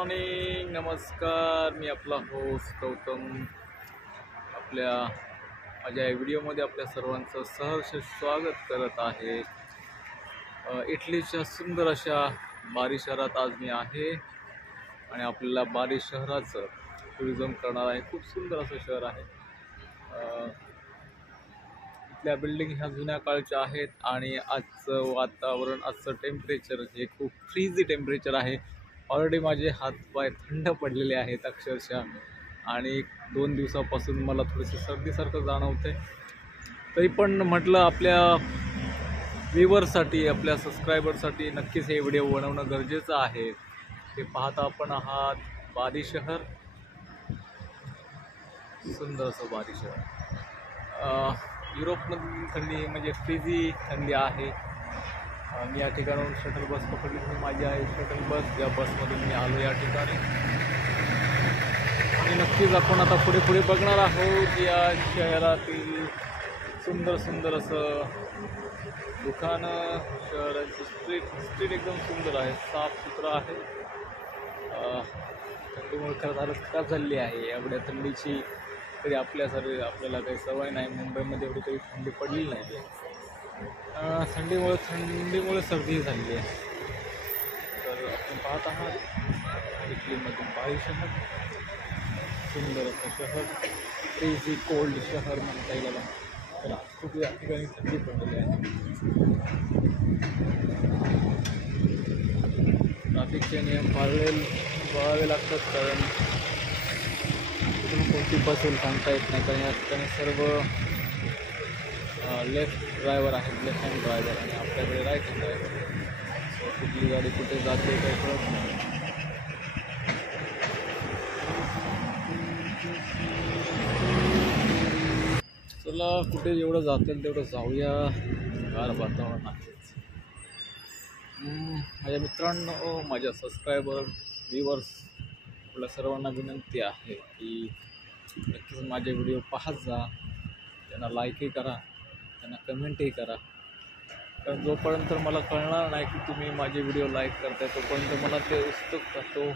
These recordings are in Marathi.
मॉर्निंग, नमस्कार. मी आपला होस्ट गौतम आपल्या माझ्या व्हिडिओमध्ये आपल्या सर्वांचं सहर्ष स्वागत करत आहे. इटलीच्या सुंदर अशा बारी शहरात आज मी आहे आणि आपल्याला बारी शहराचं टुरिझम करणार आहे. खूप सुंदर असं शहर आहे. इथल्या बिल्डिंग ह्या जुन्या काळच्या आहेत आणि आजचं वातावरण, आजचं टेम्परेचर हे खूप फ्रीझी टेम्परेचर आहे. ऑलरेडी माझे हातपाय थंड पडलेले आहेत अक्षरशः आणि 2 दिवसापासून मला थोडीशी सर्दीसारखं जाणवते. तरी पण म्हटलं आपल्या व्ह्यूअर्ससाठी, आपल्या सबस्क्रायबरसाठी नक्कीच हे व्हिडिओ बनवणं गरजेचं आहे. हे पाहता आपण आहात बारी शहर, सुंदर असं बारी शहर. युरोपमधील थंडी म्हणजे फ्रीझी थंडी आहे. मी या ठिकाणाहून शटल बस पकडली. ही माझी आहे शटल बस, ज्या बसमधून मी आलो या ठिकाणी. आणि नक्कीच आपण आता पुढे पुढे बघणार आहोत या शहरातील सुंदर सुंदर असं दुकानं, शहराची स्ट्रीट एकदम सुंदर आहे, साफसुथरं आहे. थंडीमुळे खरंच हालत खराब झालेली आहे. एवढ्या थंडीची तरी आपल्याला काही सवय नाही. मुंबईमध्ये एवढी काही थंडी पडलेली नाही. थंडीमुळे सर्दी झालेली आहे. तर आपण पाहत आहात इटलीमधील बारी शहर, सुंदर असं शहर, फ्रीझी कोल्ड शहर म्हणता येईल. तर खूप या ठिकाणी थंडी पडलेली आहे. ट्रॅफिकचे नियम पाळावे लागतात, कारण कोणती बस येईल सांगता येत नाही. कारण या ठिकाणी सर्व लेफ्ट ड्रायव्हर आहेत, लेफ्ट हँड ड्रायव्हर, आणि आपल्याकडे राईट हँड ड्रायव्हर. कुठली गाडी कुठे जाते काही कळत नाही. चला, कुठे जेवढं जातील तेवढं जाऊया. गार वातावरण आहेच. माझ्या मित्रांनो, माझ्या सबस्क्रायबर, व्ह्यूअर्स, आपल्या सर्वांना विनंती आहे की नक्कीच माझे व्हिडिओ पाहत जा. त्यांना लाईकही करा, त्यांना कमेंटही करा. कारण जोपर्यंत मला कळणार नाही की तुम्ही माझे व्हिडिओ लाईक करताय, तोपर्यंत मला ते उत्सुकता, तो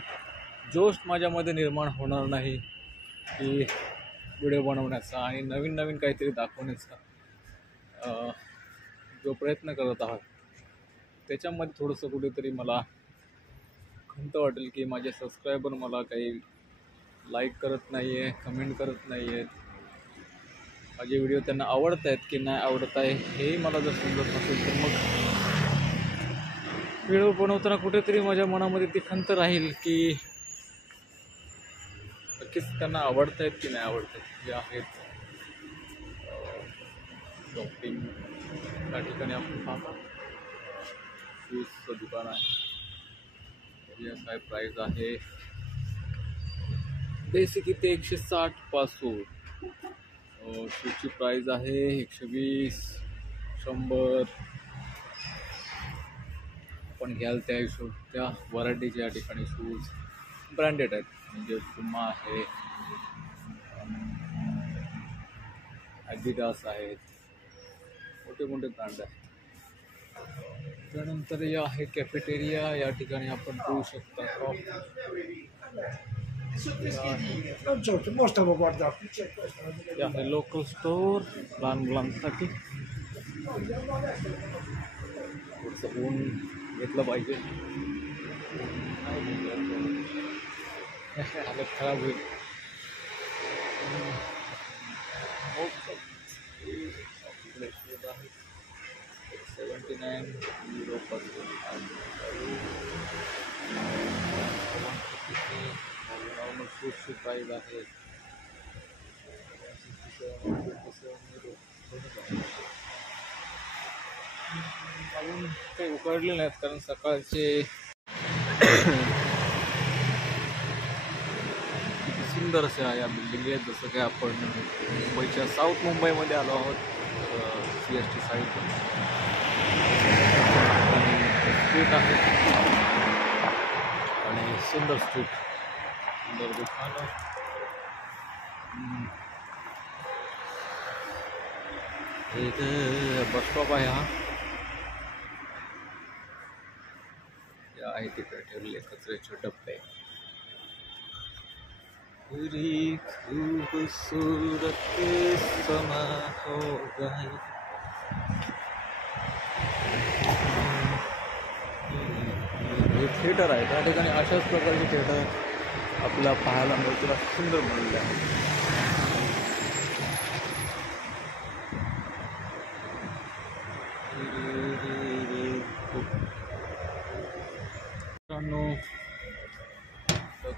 जोश माझ्यामध्ये निर्माण होणार नाही की व्हिडिओ बनवण्याचा आणि नवीन नवीन काहीतरी दाखवण्याचा जो प्रयत्न करत आहात, त्याच्यामध्ये थोडंसं कुठेतरी मला खंत वाटेल की माझे सबस्क्रायबर मला काही लाईक करत नाही आहे, कमेंट करत नाही आहेत. माझे व्हिडिओ त्यांना आवडत आहेत की नाही आवडत आहे हेही मला जर समजत नसेल, तर मग व्हिडिओ बनवताना कुठेतरी माझ्या मनामध्ये ती खंत राहील की नक्कीच त्यांना आवडत आहेत की नाही आवडत आहेत. जे आहेत शॉपिंग त्या ठिकाणी आपण पाहता शूजचं दुकान आहे. काय प्राईस आहे बेसिक इथे 160 पासून. शूजची प्राईस आहे 120, 100. आपण घ्याल त्या हिशोब त्या व्हरायटीचे या ठिकाणी शूज ब्रँडेड आहेत. म्हणजे पुमा आहे, ॲडिडास आहेत, मोठे मोठे ब्रँड आहेत. त्यानंतर या आहे कॅफेटेरिया. या ठिकाणी आपण पिऊ शकता कॉफी. आहे लोकल स्टोर लहान मुलांसाठी. थोडंसं ऊन घेतलं पाहिजे, हालत खराब होईल. 79 युरो पासून नॉर्मल शूजची प्राईस आहे 167 युरो. अजून काही उकडले नाहीत, कारण सकाळचे सुंदर अशा या बिल्डिंग आहेत. जसं काय आपण मुंबईच्या साऊथ मुंबईमध्ये आलो आहोत, CST साईड. स्ट्रीट आहे आणि सुंदर स्ट्रीट, सुंदर दुकानं. एक बस स्टॉप आहे हा. आहे तिकडे ठेवलेले कचऱ्याचे डब्बे. तेरी खूबसूरत के समा हो गई. हे थिएटर आहे, त्या ठिकाणी अशाच प्रकारचे थिएटर आपल्याला पाहायला मिळतील. सुंदर बनलेले आहे. मित्रांनो,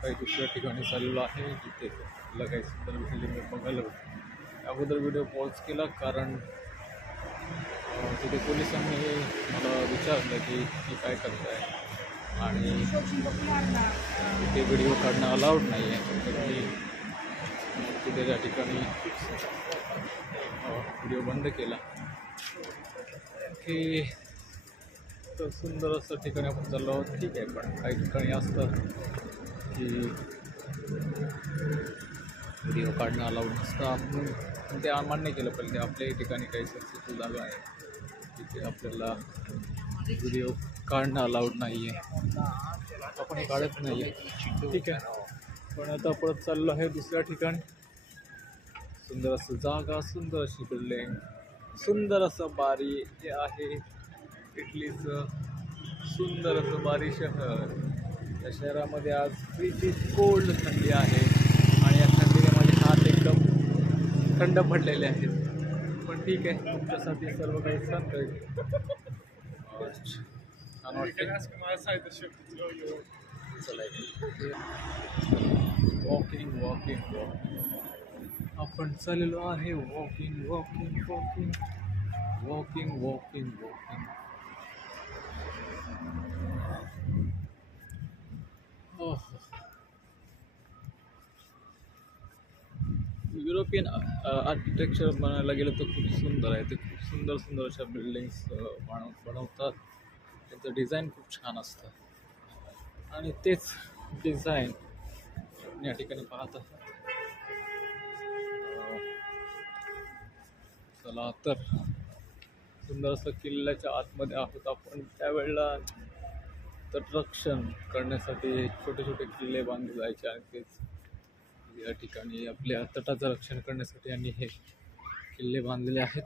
काही दुसऱ्या ठिकाणी चाललेलो आहे जिथे आपल्याला काही सुंदर बिल्डिंग बघायला भेटते. अगोदर व्हिडिओ पॉज केला कारण तिथे पोलिसांनी मला विचारलं की मी काय करताय आणि तिथे व्हिडिओ काढणं अलाउड नाही आहे. तर मी तिथे त्या ठिकाणी व्हिडिओ बंद केला. की तर सुंदर असं ठिकाणी आपण चाललो आहोत. ठीक आहे, पण काही ठिकाणी असतं की व्हिडिओ काढणं अलाउड नसतं. आपण ते मान्य केलं पाहिजे. आपल्याही ठिकाणी काही सक्सेसफुल जागा आहे तिथे आपल्याला व्हिडिओ काढणं अलाउड नाही आहे, आपण काढत नाही आहे. ठीक आहे, पण आता परत चाललो आहे दुसऱ्या ठिकाणी. सुंदर असं जागा, सुंदर अशी बिल्डिंग, सुंदर असं बारी हे आहे इटलीचं. सुंदर असं बारी शहर. त्या शहरामध्ये आज फ्रीजी कोल्ड थंडी आहे आणि या थंडीने माझे हात एकदम थंड पडलेले आहेत. पण ठीक आहे, तुमच्यासाठी सर्व काही छान करेल. वॉकिंग वॉकिंग वॉकिंग आपण चाललेलो आहे. Walking walking walking walking walking walking. European architecture बनायला गेलं तर खूप सुंदर आहे. ते खूप सुंदर सुंदर अशा बिल्डिंग्स बनवतात. त्यांचं डिझाईन खूप छान असतं आणि तेच डिझाईन या ठिकाणी पाहत आहात. चला तर सुंदर असं किल्ल्याच्या आतमध्ये आहोत आपण. त्यावेळेला तटरक्षण करण्यासाठी छोटे छोटे किल्ले बांधले जायचे आणि तेच या ठिकाणी आपल्या तटाचं रक्षण करण्यासाठी यांनी हे किल्ले बांधलेले आहेत.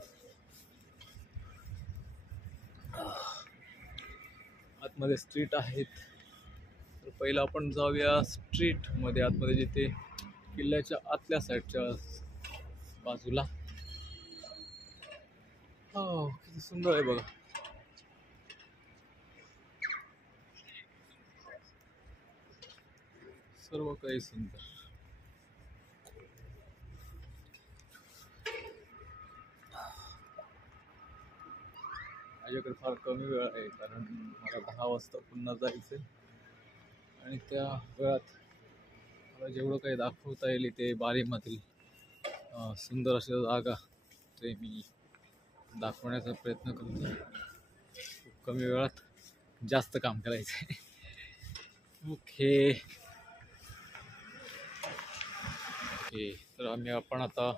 आतमध्ये स्ट्रीट आहेत. तर पहिलं आपण जाऊया स्ट्रीटमध्ये आतमध्ये, जिथे किल्ल्याच्या आतल्या साईडच्या बाजूला. हो, किती सुंदर आहे बघा. सर्व काही सुंदर. माझ्याकडे फार कमी वेळ आहे कारण मला 10 वाजता पुन्हा जायचं आहे आणि त्या वेळात मला जेवढं काही दाखवता येईल ते बारीमधील सुंदर अशा जागा ते मी दाखवण्याचा प्रयत्न करतो. खूप कमी वेळात जास्त काम करायचं आहे. ओके ओके, तर आपण आता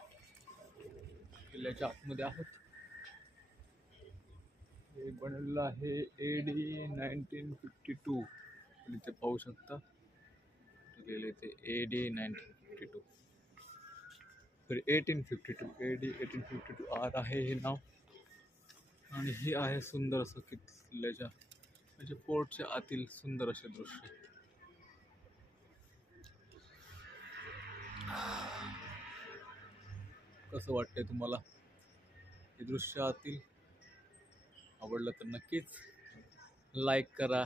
किल्ल्याच्या आतमध्ये आहोत. हे बनवलेलं आहे AD 1952. इथे पाहू शकता गेले ते AD 1952. तर 1852 AD 1852 आर आहे हे नाव. आणि हे आहे सुंदर असं किल्ल्याच्या म्हणजे फोर्टच्या आतील सुंदर असे दृश्य. कसं वाटतंय तुम्हाला हे दृश्य आतील? आवडलं तर नक्कीच लाईक करा,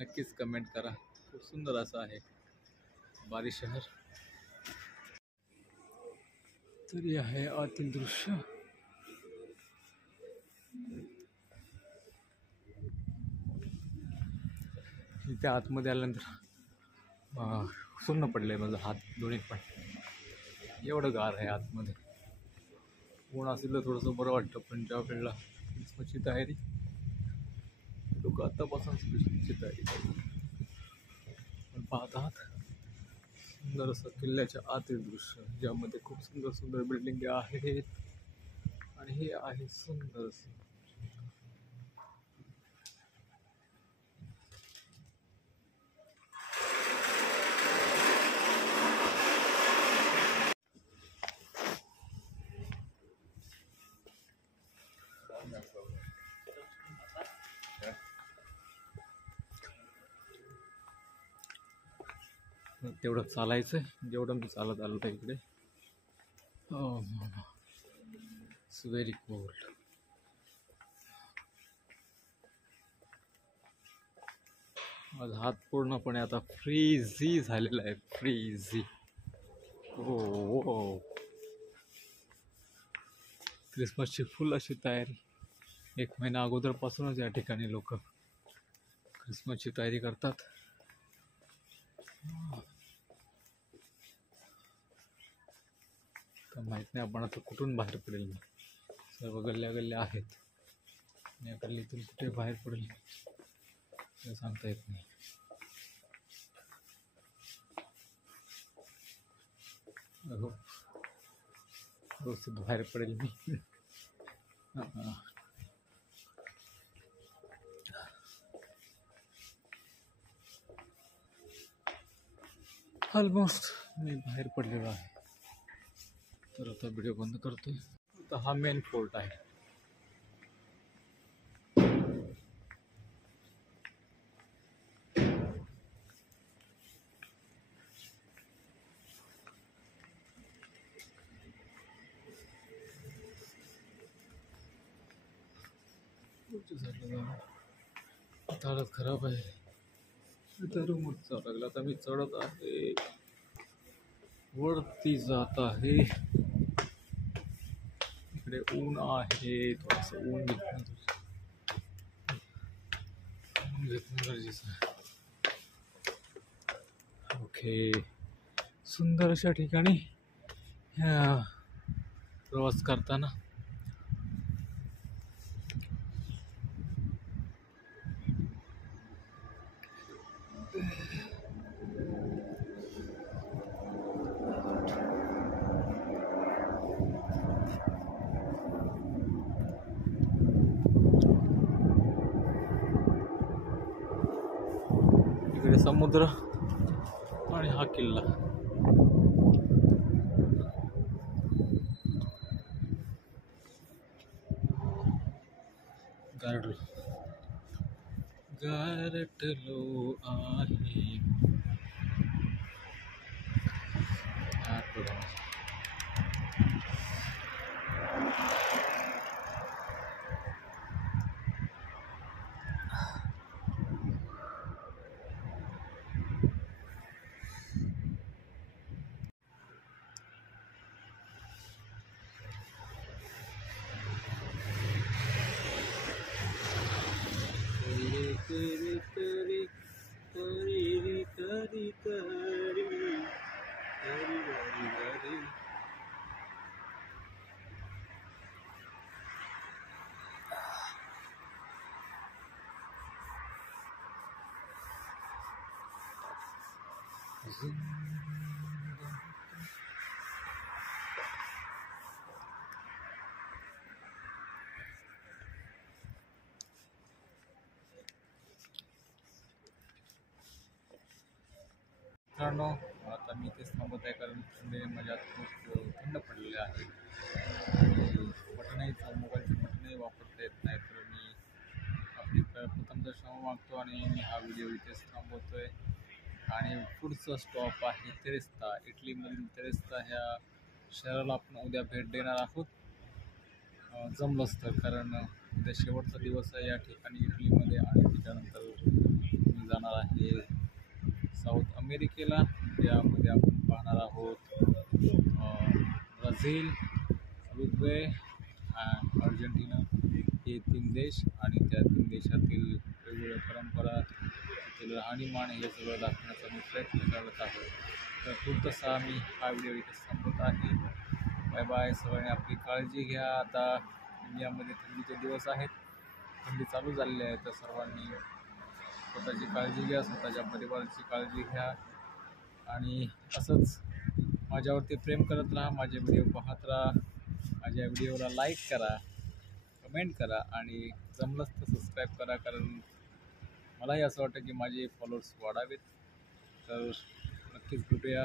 नक्कीच कमेंट करा. खूप सुंदर असं आहे बारी शहर. तरी आहे आतील दृश्य. इथे आतमध्ये आल्यानंतर सुन्न पडलंय माझं हात दोन्ही पण. एवढं गार आहे आतमध्ये. ऊन असेल तर थोडंसं बरं वाटतं, पण ज्या वेळेला क्रिसमसची तयारी लोक आत्तापासून क्रिसमसची तयारी करतात. पण पाहत आहात सुंदर असं किल्ल्याच्या आतील दृश्य, ज्यामध्ये खूप सुंदर सुंदर बिल्डिंग आहेत आणि हे आहे सुंदर असं. तेवढं चालायचं आहे जेवढं मी चालत आलो तर इकडे. It's very cold. माझा हात पूर्णपणे आता फ्रीझी झालेला आहे. फ्रीझी. हो. क्रिसमसची फुल अशी तयारी. 1 महिना अगोदरपासूनच या ठिकाणी लोक क्रिसमसची तयारी करतात. तर माहीत नाही आपण आता कुठून बाहेर पडेल. मी सर्व गल्ल्या गल्ल्या आहेत. या गल्लीतून कुठे बाहेर पडेल हे सांगता येत नाही. व्यवस्थित बाहेर पडेल मी. ऑलमोस्ट मी बाहेर पडलेलो आहे. तर आता व्हिडिओ बंद करतोय. आता हा मेन फोर्ट आहे. हालत खराब आहे. आता रूमवर जावं लागलं. आता मी चढत आहे, वरती जात आहे. इकडे ऊन आहे. थोडंसं ऊन घेतलं गरजेचं आहे. ओके. सुंदर अशा ठिकाणी प्रवास करताना इकडे समुद्र आणि हा किल्ला. गारटलो आहे. मित्रांनो, आता मी इथेच थांबत आहे कारण थंडीने माझ्यात खूप थंड पडलेले आहे. बटनही मोबाईलचे बटनही वापरता येत नाही. तर मी आपली प्रथमतः क्षमा मागतो आणि मी हा व्हिडिओ इथेच थांबवतोय. आणि पुढचा स्टॉप आहे तेरेस्ता. इटलीमधील तेरेस्ता ह्या शहराला आपण उद्या भेट देणार आहोत, जमलंच तर. कारण उद्या शेवटचा दिवस आहे या ठिकाणी इटलीमध्ये. आणि त्याच्यानंतर मी जाणार आहे साऊथ अमेरिकेला. त्यामध्ये आपण पाहणार आहोत ब्राझील, उरुग्वे, अर्जेंटिना हे 3 देश. आणि त्या 3 देशातील वेगवेगळ्या परंपरा, तेथील राहणीमान हे सगळं दाखवण्याचा मी प्रयत्न करत आहोत. तर पुढचा मी हा व्हिडिओ इथे संपत आहे. Bye bye. सगळ्यांनी आपली काळजी घ्या. आता इंडियामध्ये थंडीचे दिवस आहेत, थंडी चालू झालेली आहे. तर सर्वांनी स्वतःची काळजी घ्या, स्वतःच्या परिवाराची काळजी घ्या. आणि असंच माझ्यावरती प्रेम करत राहा, माझे व्हिडिओ पाहत राहा. माझ्या व्हिडिओला लाईक करा, कमेंट करा आणि जमलंच तर सबस्क्राईब करा. कारण मलाही असं वाटतं की माझे फॉलोअर्स वाढावेत. तर नक्कीच भेटूया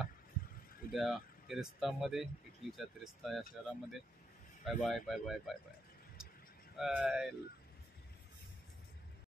उद्या तेरेस्तामध्ये, इटलीच्या तेरेस्ता या शहरामध्ये. Bye bye bye bye bye bye.